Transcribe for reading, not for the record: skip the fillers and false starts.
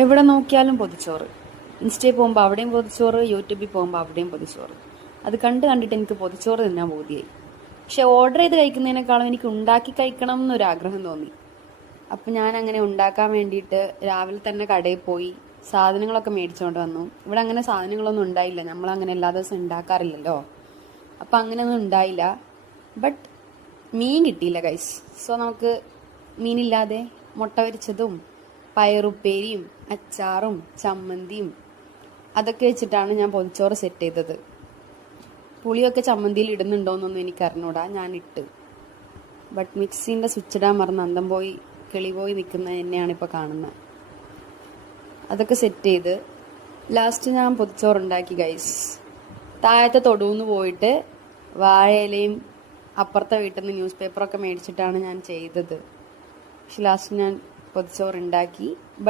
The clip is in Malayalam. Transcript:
എവിടെ നോക്കിയാലും പൊതിച്ചോറ്. ഇൻസ്റ്റയിൽ പോകുമ്പോൾ അവിടെയും പൊതിച്ചോറ്, യൂട്യൂബിൽ പോകുമ്പോൾ അവിടെയും പൊതിച്ചോറ്. അത് കണ്ടിട്ട് എനിക്ക് പൊതിച്ചോറ് തിന്നാൻ ബോധിയായി. പക്ഷെ ഓർഡർ ചെയ്ത് കഴിക്കുന്നതിനേക്കാളും എനിക്ക് ഉണ്ടാക്കി കഴിക്കണം എന്നൊരാഗ്രഹം തോന്നി. അപ്പം ഞാൻ അങ്ങനെ ഉണ്ടാക്കാൻ വേണ്ടിയിട്ട് രാവിലെ തന്നെ കടയിൽ പോയി സാധനങ്ങളൊക്കെ മേടിച്ചുകൊണ്ട് വന്നു. ഇവിടെ അങ്ങനെ സാധനങ്ങളൊന്നും ഉണ്ടായില്ല, നമ്മളങ്ങനെ എല്ലാ ദിവസവും ഉണ്ടാക്കാറില്ലല്ലോ. അപ്പം അങ്ങനെയൊന്നും ഉണ്ടായില്ല. ബട്ട് മീൻ കിട്ടിയില്ല ഗൈസ്. സോ നമുക്ക് മീനില്ലാതെ മുട്ട പൊരിച്ചതും പയറുപ്പേരിയും അച്ചാറും ചമ്മന്തിയും അതൊക്കെ വെച്ചിട്ടാണ് ഞാൻ പൊതിച്ചോറ് സെറ്റ് ചെയ്തത്. പുളിയൊക്കെ ചമ്മന്തിയിൽ ഇടുന്നുണ്ടോയെന്നൊന്നും എനിക്ക് അറിഞ്ഞൂടാ, ഞാൻ ഇട്ട്. ബട്ട് മിക്സിൻ്റെ സ്വിച്ച് ഇടാൻ മറന്ന് അന്തം പോയി കിളി പോയി നിൽക്കുന്നത് തന്നെയാണ് ഇപ്പോൾ കാണുന്നത്. അതൊക്കെ സെറ്റ് ചെയ്ത് ലാസ്റ്റ് ഞാൻ പൊതിച്ചോറുണ്ടാക്കി ഗൈസ്. താഴത്തെ തൊടുന്ന് പോയിട്ട് വാഴയിലയും അപ്പുറത്തെ വീട്ടിൽ നിന്ന് ന്യൂസ് പേപ്പറൊക്കെ മേടിച്ചിട്ടാണ് ഞാൻ ചെയ്തത്. പക്ഷെ ലാസ്റ്റ് ഞാൻ പൊതിച്ചോറുണ്ടാക്കി.